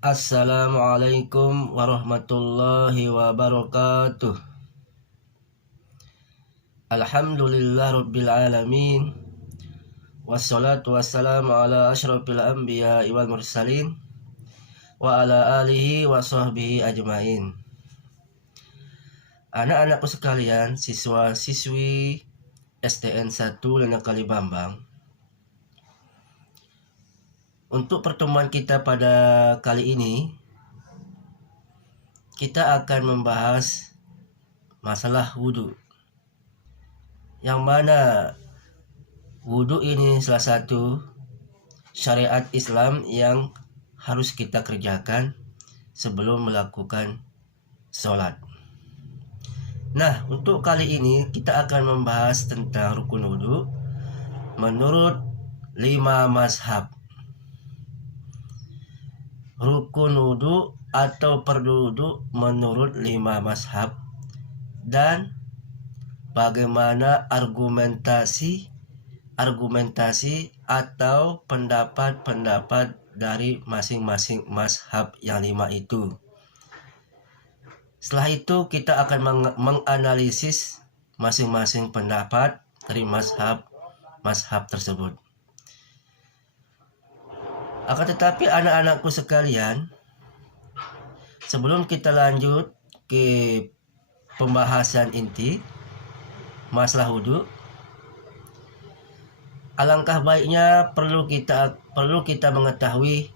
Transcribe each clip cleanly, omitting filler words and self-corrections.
Assalamualaikum warahmatullahi wabarakatuh. Alhamdulillah rabbil alamin. Wassalatu wassalamu ala asyrafil anbiya wal mursalin wa ala alihi wa sahbihi ajmain. Anak-anakku sekalian, siswa-siswi STN 1 Lena Kalibambang. Untuk pertemuan kita pada kali ini, kita akan membahas masalah wudhu, yang mana wudhu ini salah satu syariat Islam yang harus kita kerjakan sebelum melakukan sholat. Nah, untuk kali ini kita akan membahas tentang rukun wudhu menurut 5 mazhab. Rukun wudhu atau fardu wudhu menurut 5 mazhab, dan bagaimana argumentasi atau pendapat-pendapat dari masing-masing mazhab yang 5 itu. Setelah itu kita akan menganalisis masing-masing pendapat dari mazhab tersebut. Akan tetapi anak-anakku sekalian, sebelum kita lanjut ke pembahasan inti masalah wudhu, alangkah baiknya perlu kita mengetahui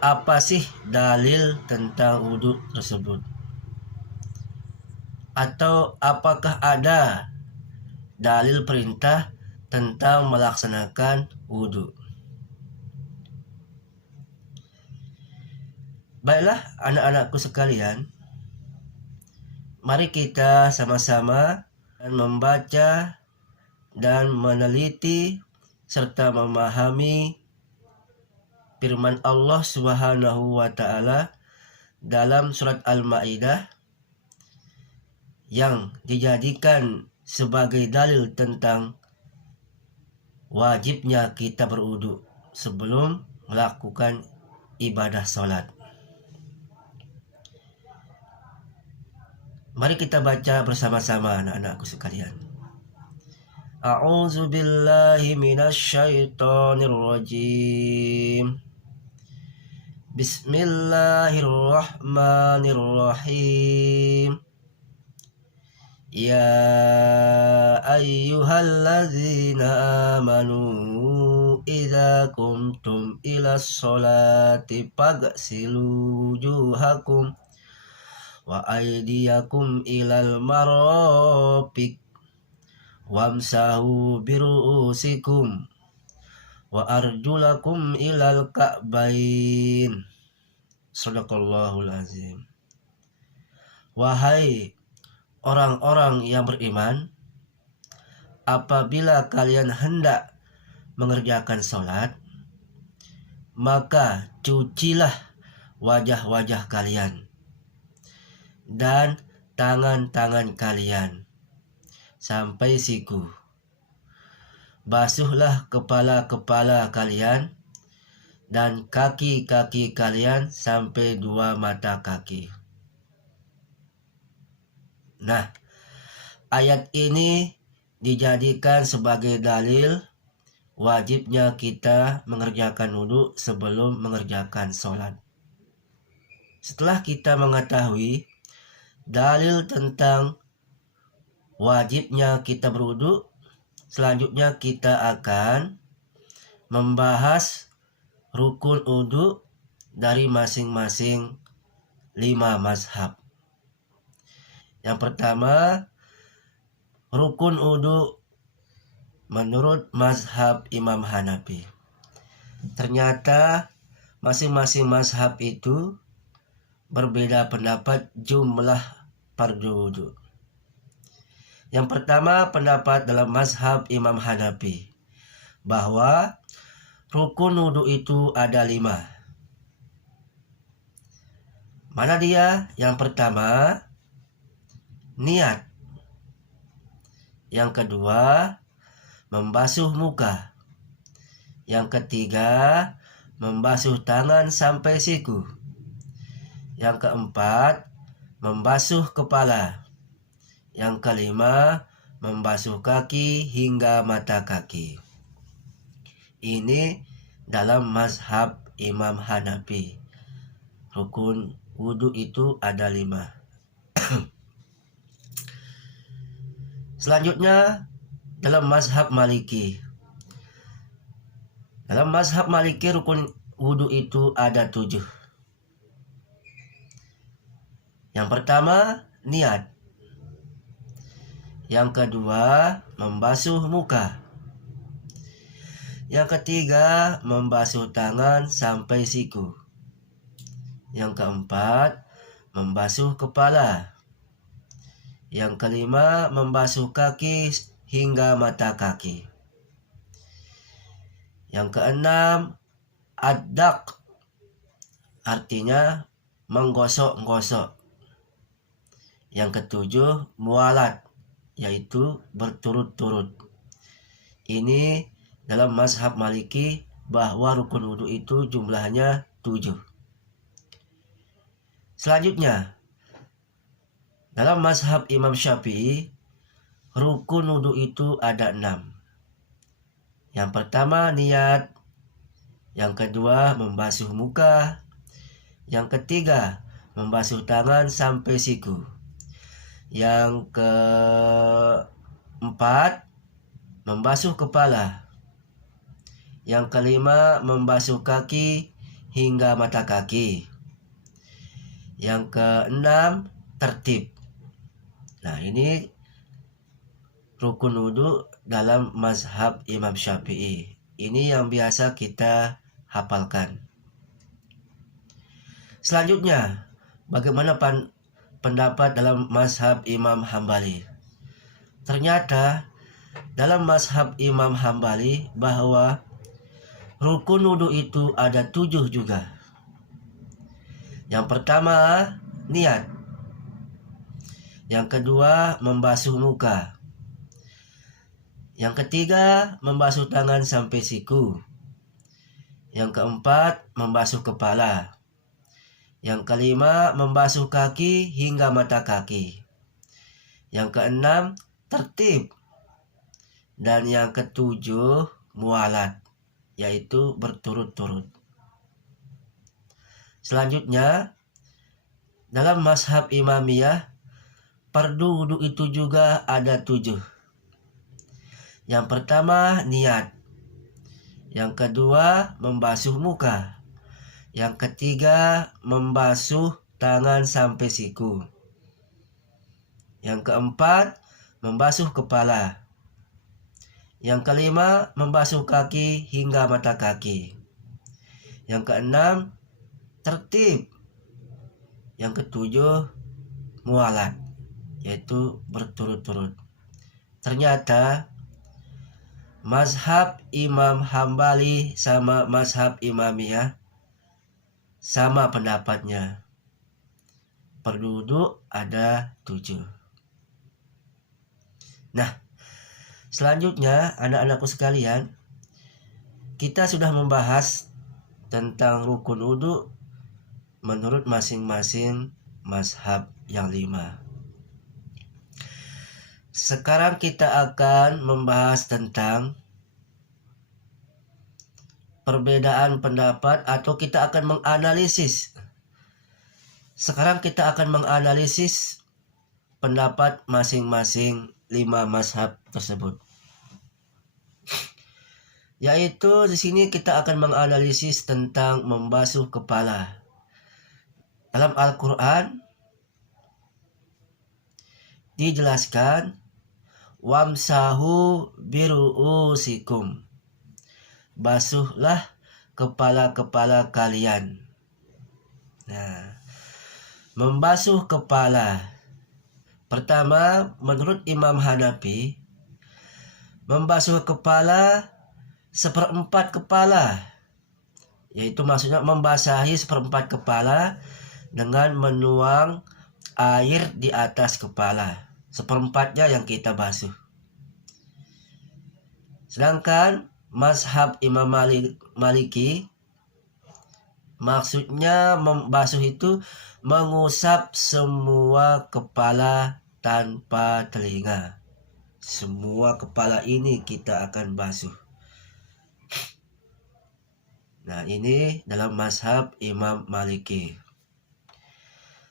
apa sih dalil tentang wudhu tersebut, atau apakah ada dalil perintah tentang melaksanakan wudhu. Baiklah anak-anakku sekalian, mari kita sama-sama membaca dan meneliti serta memahami firman Allah Subhanahu wa Ta'ala dalam surat Al-Maidah yang dijadikan sebagai dalil tentang wajibnya kita berwudu sebelum melakukan ibadah sholat. Mari kita baca bersama-sama anak-anakku sekalian. A'udzu billahi minasyaitonir rajim. Bismillahirrahmanirrahim. Ya ayyuhalladzina amanu idza qumtum ilas sholati faghsilu wujuhakum wa aydiyakum ilal marafiq wamsahu biru'usikum wa arjulakum ilal ka'bain. Shadaqallahul azim. Wahai orang-orang yang beriman, apabila kalian hendak mengerjakan sholat, maka cucilah wajah-wajah kalian dan tangan-tangan kalian sampai siku. Basuhlah kepala-kepala kalian dan kaki-kaki kalian sampai 2 mata kaki. Nah, ayat ini dijadikan sebagai dalil wajibnya kita mengerjakan wudhu sebelum mengerjakan sholat. Setelah kita mengetahui dalil tentang wajibnya kita berwudu, selanjutnya kita akan membahas rukun wudu dari masing-masing 5 mazhab. Yang pertama, rukun wudu menurut mazhab Imam Hanafi. Ternyata masing-masing mazhab itu berbeda pendapat jumlah fardu wudu. Yang pertama, pendapat dalam mazhab Imam Hanafi bahwa rukun wudu itu ada 5. Mana dia? Yang pertama, niat. Yang kedua, membasuh muka. Yang ketiga, membasuh tangan sampai siku. Yang keempat, membasuh kepala. Yang kelima, membasuh kaki hingga mata kaki. Ini dalam mazhab Imam Hanafi. Rukun wudhu itu ada 5. Selanjutnya dalam mazhab Maliki. Dalam mazhab Maliki rukun wudhu itu ada 7. Yang pertama, niat. Yang kedua, membasuh muka. Yang ketiga, membasuh tangan sampai siku. Yang keempat, membasuh kepala. Yang kelima, membasuh kaki hingga mata kaki. Yang keenam, ad-dak, artinya menggosok-gosok. Yang ketujuh, mualat, yaitu berturut-turut. Ini dalam mazhab Maliki bahwa rukun wudhu itu jumlahnya 7. Selanjutnya, dalam mazhab Imam Syafi'i, rukun wudhu itu ada 6. Yang pertama, niat. Yang kedua, membasuh muka. Yang ketiga, membasuh tangan sampai siku. Yang keempat, membasuh kepala. Yang kelima, membasuh kaki hingga mata kaki. Yang keenam, tertib. Nah, ini rukun wudhu dalam mazhab Imam Syafi'i. Ini yang biasa kita hafalkan. Selanjutnya, bagaimana pendapat dalam mazhab Imam Hambali? Ternyata dalam mazhab Imam Hambali bahwa rukun wudhu itu ada 7 juga. Yang pertama, niat. Yang kedua, membasuh muka. Yang ketiga, membasuh tangan sampai siku. Yang keempat, membasuh kepala. Yang kelima, membasuh kaki hingga mata kaki. Yang keenam, tertib. Dan yang ketujuh, mualat, yaitu berturut-turut. Selanjutnya, dalam mazhab Imamiyah, fardu wudhu itu juga ada 7. Yang pertama, niat. Yang kedua, membasuh muka. Yang ketiga, membasuh tangan sampai siku. Yang keempat, membasuh kepala. Yang kelima, membasuh kaki hingga mata kaki. Yang keenam, tertib. Yang ketujuh, mualat, yaitu berturut-turut. Ternyata mazhab Imam Hambali sama mazhab Imamiyah sama pendapatnya. Fardu wudhu ada 7. Nah, selanjutnya anak-anakku sekalian, kita sudah membahas tentang rukun wudhu menurut masing-masing mazhab yang 5. Sekarang kita akan membahas tentang perbedaan pendapat, atau kita akan menganalisis. Sekarang kita akan menganalisis pendapat masing-masing 5 mazhab tersebut. Yaitu di sini kita akan menganalisis tentang membasuh kepala. Dalam Al-Quran dijelaskan, wamsahu biru'usikum, basuhlah kepala-kepala kalian. Nah, membasuh kepala. Pertama, menurut Imam Hanafi, membasuh kepala 1/4 kepala, yaitu maksudnya membasahi 1/4 kepala dengan menuang air di atas kepala. 1/4-nya yang kita basuh. Sedangkan mazhab Imam Maliki Maksudnya membasuh itu mengusap semua kepala tanpa telinga. Semua kepala ini kita akan basuh. Nah, ini dalam mazhab Imam Maliki.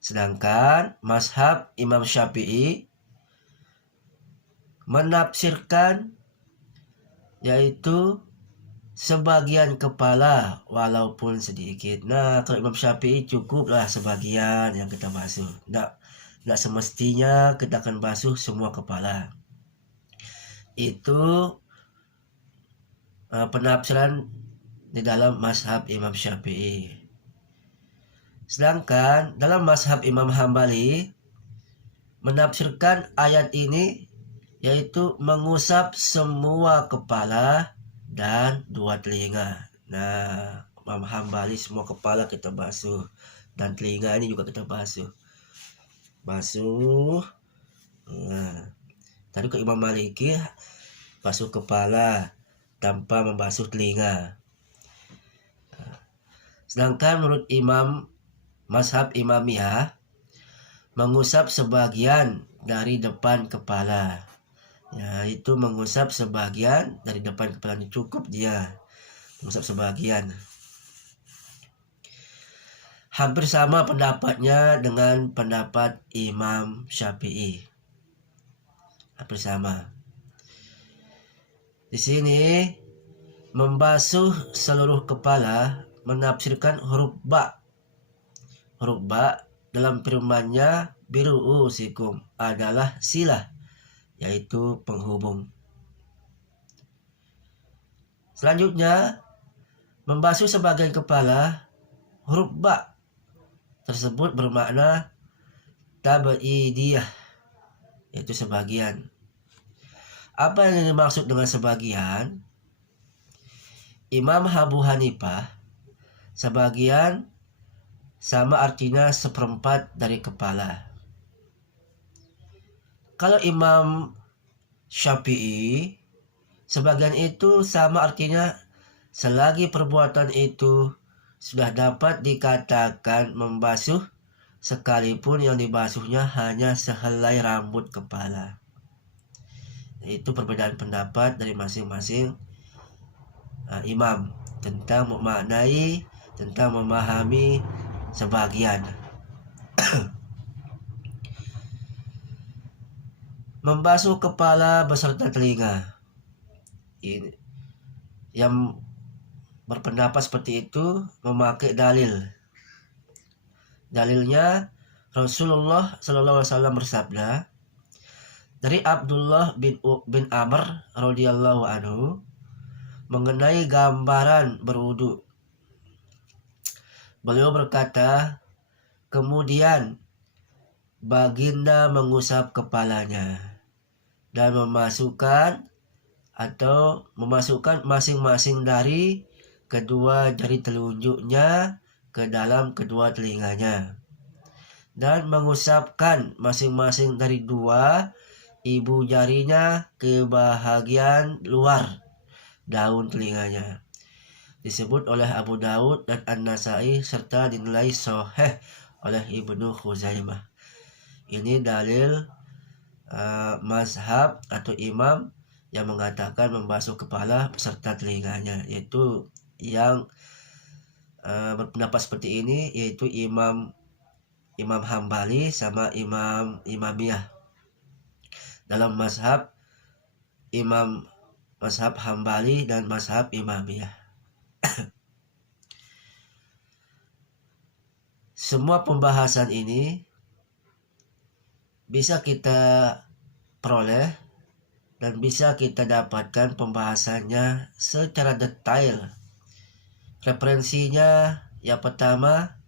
Sedangkan mazhab Imam Syafi'i menafsirkan yaitu sebagian kepala walaupun sedikit. Nah, kalau Imam Syafi'i cukuplah sebagian yang kita basuh. Nggak semestinya kita akan basuh semua kepala. Itu penafsiran di dalam mazhab Imam Syafi'i. Sedangkan dalam mazhab Imam Hambali menafsirkan ayat ini yaitu mengusap semua kepala dan 2 telinga. Nah, Imam Hambali semua kepala kita basuh dan telinga ini juga kita basuh. Nah, tadi ke Imam Maliki basuh kepala tanpa membasuh telinga. Sedangkan menurut mazhab Imamiyah mengusap sebagian dari depan kepala. Ya, itu mengusap sebagian dari depan kepala, ini cukup dia mengusap sebagian. Hampir sama pendapatnya dengan pendapat Imam Syafi'i. Hampir sama. Di sini membasuh seluruh kepala menafsirkan huruf ba. Huruf ba dalam firman-Nya biru'usikum adalah silah, yaitu penghubung. Selanjutnya, membasuh sebagian kepala, huruf ba tersebut bermakna tab'idiyah, yaitu sebagian. Apa yang dimaksud dengan sebagian? Imam Abu Hanifah, sebagian sama artinya seperempat dari kepala. Kalau Imam Syafi'i, sebagian itu sama artinya selagi perbuatan itu sudah dapat dikatakan membasuh, sekalipun yang dibasuhnya hanya sehelai rambut kepala. Itu perbedaan pendapat dari masing-masing imam tentang memaknai, tentang memahami sebagian. Membasuh kepala beserta telinga. Ini yang berpendapat seperti itu memakai dalil. Dalilnya Rasulullah SAW bersabda dari Abdullah bin Amr radhiyallahu anhu mengenai gambaran berwudu. Beliau berkata, kemudian baginda mengusap kepalanya dan memasukkan masing-masing dari kedua jari telunjuknya ke dalam kedua telinganya dan mengusapkan masing-masing dari 2 ibu jarinya ke bahagian luar daun telinganya. Disebut oleh Abu Daud dan An-Nasai serta dinilai sahih oleh Ibnu Khuzaimah. Ini dalil mazhab atau imam yang mengatakan membasuh kepala beserta telinganya, yaitu yang berpendapat seperti ini yaitu Imam Hambali sama Imamiyah. Dalam mazhab Hambali dan mazhab Imamiyah. Semua pembahasan ini bisa kita peroleh dan bisa kita dapatkan pembahasannya secara detail. Referensinya yang pertama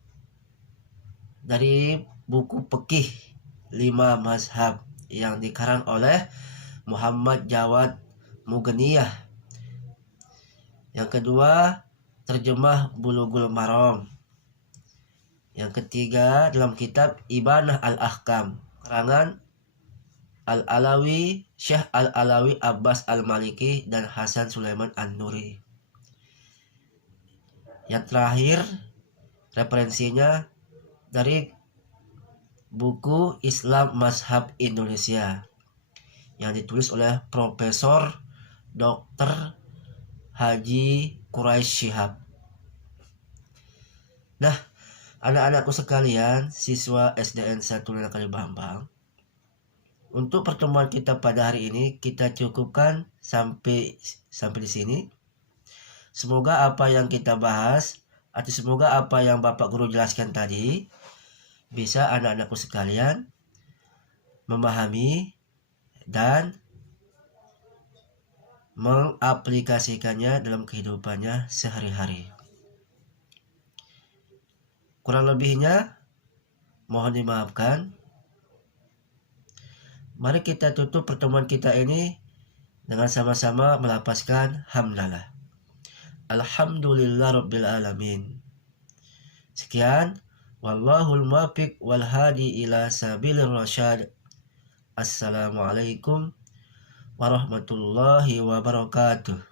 dari buku Fiqih 5 Mazhab yang dikarang oleh Muhammad Jawad Mughniyah. Yang kedua, terjemah Bulughul Maram. Yang ketiga, dalam kitab Ibanah Al-Ahkam karangan Al-Alawi, Syekh Al-Alawi Abbas Al-Maliki dan Hasan Sulaiman An-Nuri. Yang terakhir, Referensinya dari buku Islam Mazhab Indonesia yang ditulis oleh Profesor Dr. Haji Quraisy Shihab. Nah, anak-anakku sekalian, siswa SDN 1 Kali Bambang, untuk pertemuan kita pada hari ini kita cukupkan sampai di sini. Semoga apa yang kita bahas atau semoga apa yang Bapak Guru jelaskan tadi bisa anak-anakku sekalian memahami dan mengaplikasikannya dalam kehidupannya sehari-hari. Kurang lebihnya mohon dimaafkan. Mari kita tutup pertemuan kita ini dengan sama-sama melapaskan hamdalah. Alhamdulillah Rabbil Alamin. Sekian. Wallahul muwaffiq wal hadi ila sabilir rasyad. Assalamualaikum warahmatullahi wabarakatuh.